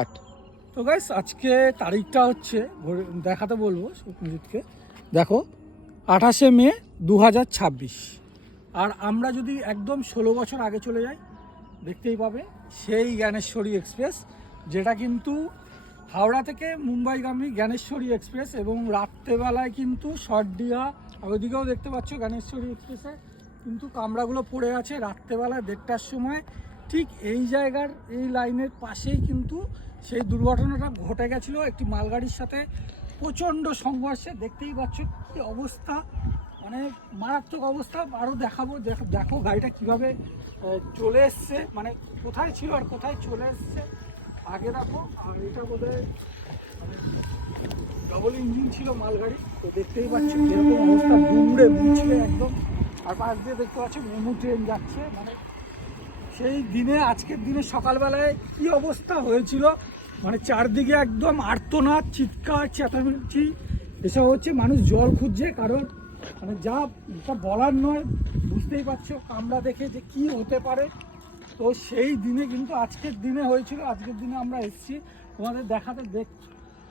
আট। তো গাইস আজকে তারিখটা হচ্ছে দেখাতে বলবো সুপ্রজিৎকে, দেখো 28শে মে 2026। আর আমরা যদি একদম 16 বছর আগে চলে যাই, দেখতেই পাবে সেই জ্ঞানেশ্বরী এক্সপ্রেস, যেটা কিন্তু হাওড়া থেকে মুম্বাইগামী জ্ঞানেশ্বরী এক্সপ্রেস। এবং রাত্রেবেলায় কিন্তু শর্টডিহা, ওইদিকেও দেখতে পাচ্ছ জ্ঞানেশ্বরী এক্সপ্রেসে কিন্তু কামরাগুলো পড়ে আছে। রাত্রেবেলা 1:30টার সময় ঠিক এই জায়গার এই লাইনের পাশেই কিন্তু সেই দুর্ঘটনাটা ঘটে গেছিলো একটি মালগাড়ির সাথে। প্রচণ্ড সংঘর্ষে দেখতেই পাচ্ছ কী অবস্থা, মানে মারাত্মক অবস্থা। আরও দেখাবো, দেখো গাড়িটা কীভাবে চলে এসছে, মানে কোথায় ছিল আর কোথায় চলে এসছে আগে দেখো। আর এটা বোধহয় ডবল ইঞ্জিন ছিল মালগাড়ি, তো দেখতেই পাচ্ছ এরকম অবস্থা, দুমড়ে মুচড়ে একদম। আর পাশ দিয়ে দেখতে পাচ্ছ মেমু ট্রেন যাচ্ছে। মানে সেই দিনে, আজকের দিনে সকালবেলায় কি অবস্থা হয়েছিল, মানে চারদিকে একদম আর্তনাদ, চিৎকার চেঁচামেচি এসব হচ্ছে, মানুষ জল খুঁজছে। কারণ মানে যা বলার নয়, বুঝতেই পারছো কামরা দেখে যে কি হতে পারে। তো সেই দিনে কিন্তু আজকের দিনে হয়েছিল, আজকের দিনে আমরা এসেছি তোমাদের দেখাতে।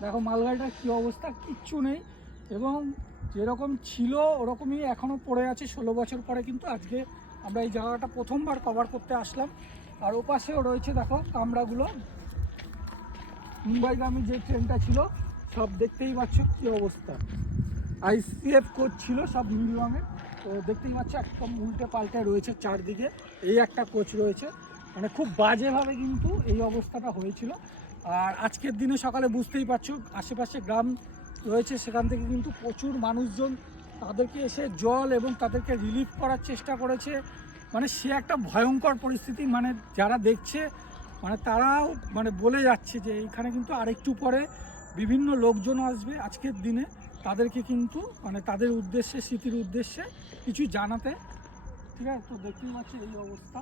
দেখো মালগাড়িটার কী অবস্থা, কিচ্ছু নেই। এবং যেরকম ছিল ওরকমই এখনও পড়ে আছে। 16 বছর পরে কিন্তু আজকে আমরা এই জায়গাটা প্রথমবার কভার করতে আসলাম। আর ওপাশেও রয়েছে দেখো কামরাগুলো, মুম্বাইগামী যে ট্রেনটা ছিল সব দেখতেই পাচ্ছ কী অবস্থা। আইসিএফ কোচ ছিল সব নীল রঙের, তো দেখতেই পাচ্ছ একদম উল্টে পাল্টে রয়েছে চারদিকে। এই একটা কোচ রয়েছে, মানে খুব বাজেভাবে কিন্তু এই অবস্থাটা হয়েছিল। আর আজকের দিনে সকালে বুঝতেই পারছো আশেপাশে গ্রাম রয়েছে, সেখান থেকে কিন্তু প্রচুর মানুষজন তাদেরকে এসে জল এবং তাদেরকে রিলিফ করার চেষ্টা করেছে। মানে সে একটা ভয়ঙ্কর পরিস্থিতি, মানে যারা দেখছে মানে তারাও মানে বলে যাচ্ছে যে এইখানে কিন্তু আরেকটু পরে বিভিন্ন লোকজন আসবে আজকের দিনে, তাদেরকে কিন্তু মানে তাদের উদ্দেশ্যে, স্মৃতির উদ্দেশ্যে কিছু জানাতে। ঠিক আছে, তো দেখতেই পাচ্ছি এই অবস্থা।